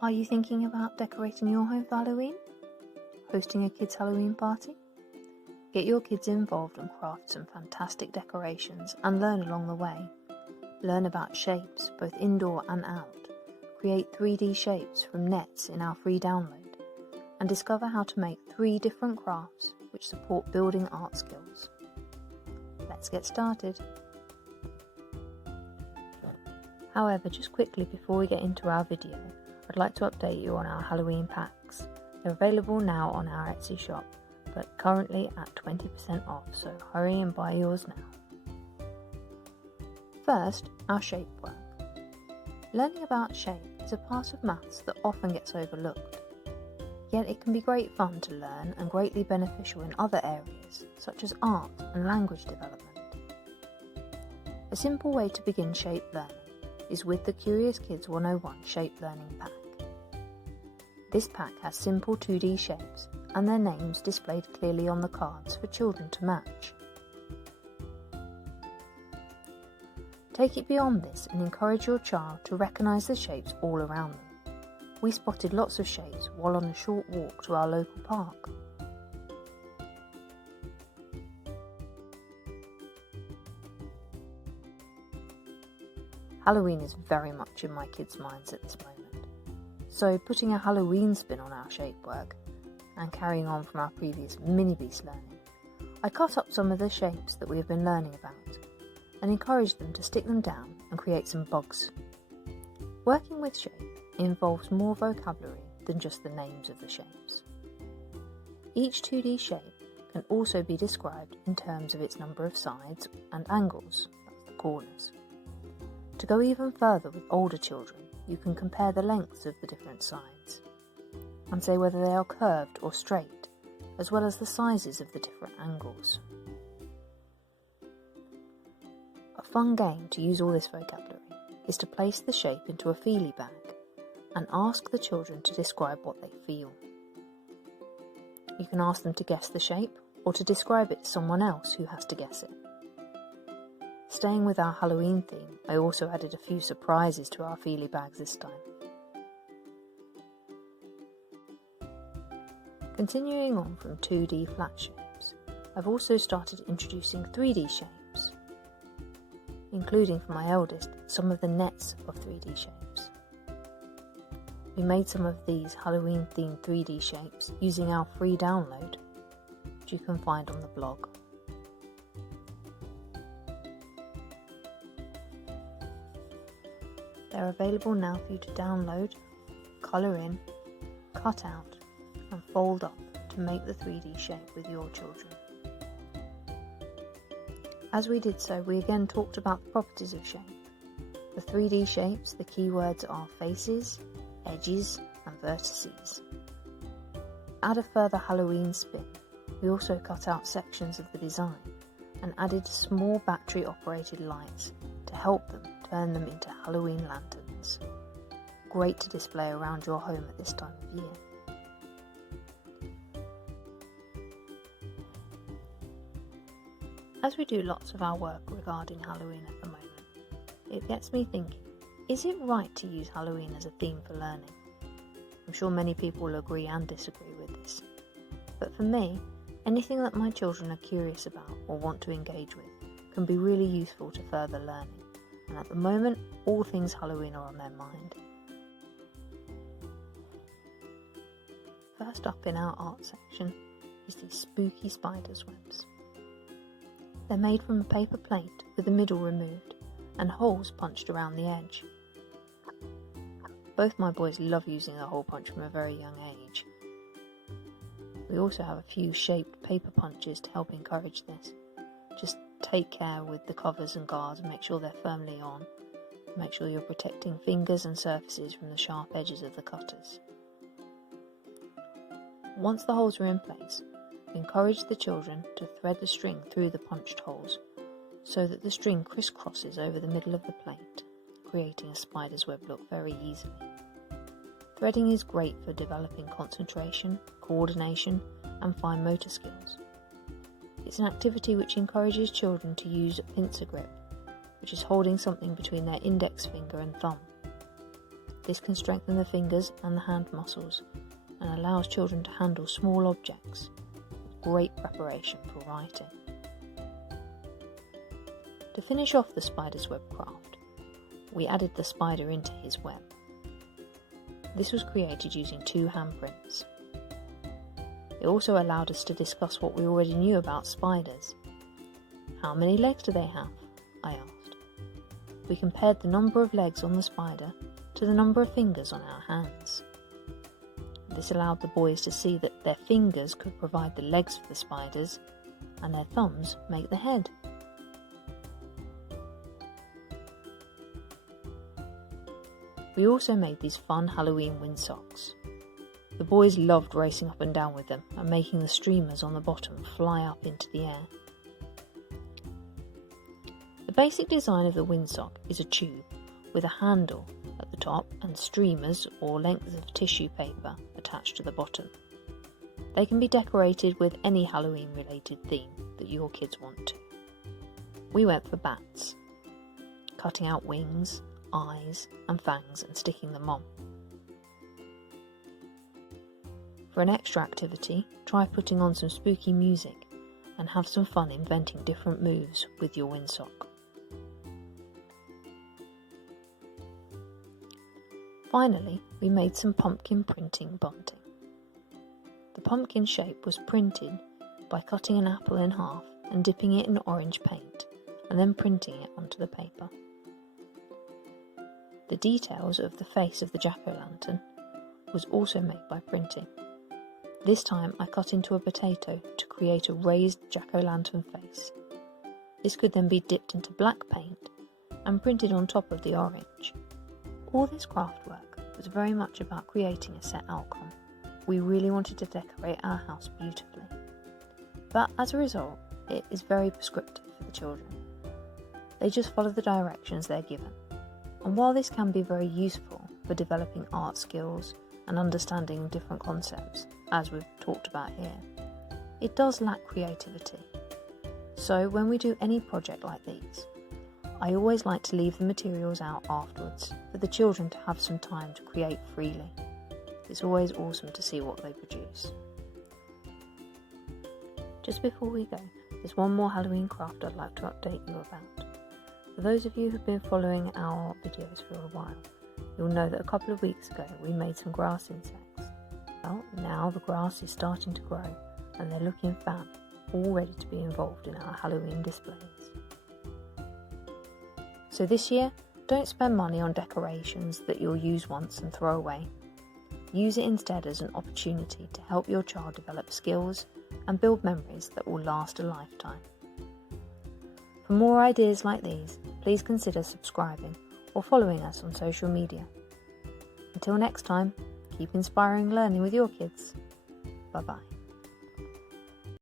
Are you thinking about decorating your home for Halloween? Hosting a kids' Halloween party? Get your kids involved and craft some fantastic decorations and learn along the way. Learn about shapes, both indoor and out. Create 3D shapes from nets in our free download. And discover how to make 3 different crafts which support building art skills. Let's get started. However, just quickly before we get into our video, I'd like to update you on our Halloween packs. They're available now on our Etsy shop, but currently at 20% off, so hurry and buy yours now. First, our shape work. Learning about shape is a part of maths that often gets overlooked, yet it can be great fun to learn and greatly beneficial in other areas, such as art and language development. A simple way to begin shape learning is with the Curious Kids 101 Shape Learning Pack. This pack has simple 2D shapes and their names displayed clearly on the cards for children to match. Take it beyond this and encourage your child to recognise the shapes all around them. We spotted lots of shapes while on a short walk to our local park. Halloween is very much in my kids' minds at this moment, so putting a Halloween spin on our shape work and carrying on from our previous mini-beast learning, I cut up some of the shapes that we have been learning about and encouraged them to stick them down and create some bugs. Working with shape involves more vocabulary than just the names of the shapes. Each 2D shape can also be described in terms of its number of sides and angles, that's the corners. To go even further with older children, you can compare the lengths of the different sides and say whether they are curved or straight, as well as the sizes of the different angles. A fun game to use all this vocabulary is to place the shape into a feely bag and ask the children to describe what they feel. You can ask them to guess the shape or to describe it to someone else who has to guess it. Staying with our Halloween theme, I also added a few surprises to our feely bags this time. Continuing on from 2D flat shapes, I've also started introducing 3D shapes, including for my eldest some of the nets of 3D shapes. We made some of these Halloween themed 3D shapes using our free download, which you can find on the blog. They're available now for you to download, colour in, cut out and fold up to make the 3D shape with your children. As we did so, we again talked about the properties of shape. For 3D shapes, the keywords are faces, edges and vertices. Add a further Halloween spin. We also cut out sections of the design and added small battery operated lights to help them turn them into Halloween lanterns. Great to display around your home at this time of year. As we do lots of our work regarding Halloween at the moment, it gets me thinking, is it right to use Halloween as a theme for learning? I'm sure many people will agree and disagree with this. But for me, anything that my children are curious about or want to engage with can be really useful to further learning. And at the moment, all things Halloween are on their mind. First up in our art section is these spooky spider's webs. They're made from a paper plate with the middle removed and holes punched around the edge. Both my boys love using the hole punch from a very young age. We also have a few shaped paper punches to help encourage this. Just take care with the covers and guards and make sure they're firmly on. Make sure you're protecting fingers and surfaces from the sharp edges of the cutters. Once the holes are in place, encourage the children to thread the string through the punched holes so that the string crisscrosses over the middle of the plate, creating a spider's web look very easily. Threading is great for developing concentration, coordination and fine motor skills. It's an activity which encourages children to use a pincer grip, which is holding something between their index finger and thumb. This can strengthen the fingers and the hand muscles and allows children to handle small objects. Great preparation for writing. To finish off the spider's web craft, we added the spider into his web. This was created using 2 handprints. It also allowed us to discuss what we already knew about spiders. How many legs do they have? I asked. We compared the number of legs on the spider to the number of fingers on our hands. This allowed the boys to see that their fingers could provide the legs for the spiders and their thumbs make the head. We also made these fun Halloween windsocks. The boys loved racing up and down with them and making the streamers on the bottom fly up into the air. The basic design of the windsock is a tube with a handle at the top and streamers or lengths of tissue paper attached to the bottom. They can be decorated with any Halloween related theme that your kids want to. We went for bats, cutting out wings, eyes and fangs and sticking them on. For an extra activity, try putting on some spooky music and have some fun inventing different moves with your windsock. Finally, we made some pumpkin printing bunting. The pumpkin shape was printed by cutting an apple in half and dipping it in orange paint and then printing it onto the paper. The details of the face of the jack-o'-lantern was also made by printing. This time I cut into a potato to create a raised jack-o'-lantern face. This could then be dipped into black paint and printed on top of the orange. All this craft work was very much about creating a set outcome. We really wanted to decorate our house beautifully. But as a result, it is very prescriptive for the children. They just follow the directions they're given. And while this can be very useful for developing art skills and understanding different concepts, as we've talked about here, it does lack creativity. So when we do any project like these, I always like to leave the materials out afterwards for the children to have some time to create freely. It's always awesome to see what they produce. Just before we go, there's one more Halloween craft I'd like to update you about. For those of you who've been following our videos for a while, you'll know that a couple of weeks ago we made some grass insects. Well, now the grass is starting to grow and they're looking fab, all ready to be involved in our Halloween displays. So this year, don't spend money on decorations that you'll use once and throw away. Use it instead as an opportunity to help your child develop skills and build memories that will last a lifetime. For more ideas like these, please consider subscribing or following us on social media. Until next time, keep inspiring learning with your kids. Bye-bye.